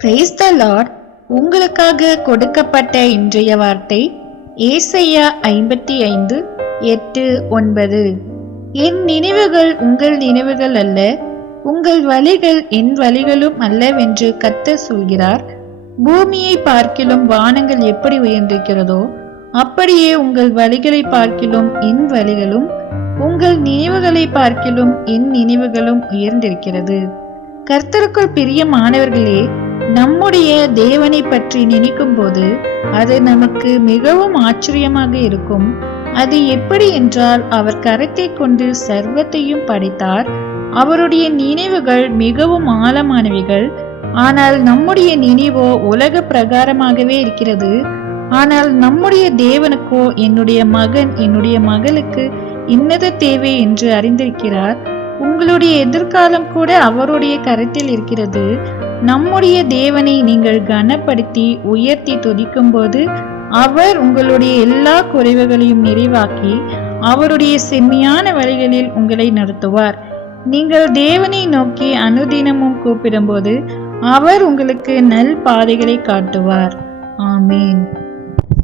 Praise உங்களுக்காக கொடுக்கப்பட்ட இன்றைய வார்த்தை ஏசையா ஐம்பத்தி ஐந்து எட்டு ஒன்பது. என் நினைவுகள் உங்கள் நினைவுகள் அல்ல உங்கள் வழிகள் என் வழிகளும் அல்லவென்று கத்த சொல்கிறார். பூமியை பார்க்கிலும் வானங்கள் எப்படி உயர்ந்திருக்கிறதோ அப்படியே உங்கள் வழிகளை பார்க்கிலும் என் வழிகளும் உங்கள் நினைவுகளை பார்க்கிலும் என் நினைவுகளும் உயர்ந்திருக்கிறது. கர்த்தருக்குள் பிரியமானவர்களே நம்முடைய தேவனை பற்றி நினைக்கும் போது அது நமக்கு மிகவும் ஆச்சரியமாக இருக்கும். அது எப்படி என்றால் அவர் கரத்தை கொண்டு சர்வத்தையும் படைத்தார். அவருடைய நினைவுகள் மிகவும் ஆழமானவைகள். ஆனால் நம்முடைய நினைவோ உலக பிரகாரமாகவே இருக்கிறது. ஆனால் நம்முடைய தேவனுக்கோ என்னுடைய மகன் என்னுடைய மகளுக்கு இன்னது தேவை என்று அறிந்திருக்கிறார். உங்களுடைய எதிர்காலம் கூட அவருடைய கரத்தில் இருக்கிறது. நம்முடைய தேவனை நீங்கள் கனப்படுத்தி உயர்த்தி துதிக்கும்போது அவர் உங்களுடைய எல்லா குறைவுகளையும் நிறைவாக்கி அவருடைய செம்மையான வழிகளில் உங்களை நடத்துவார். நீங்கள் தேவனை நோக்கி அனுதினமும் கூப்பிடும்போது அவர் உங்களுக்கு நல் பாதைகளை காட்டுவார். ஆமீன்.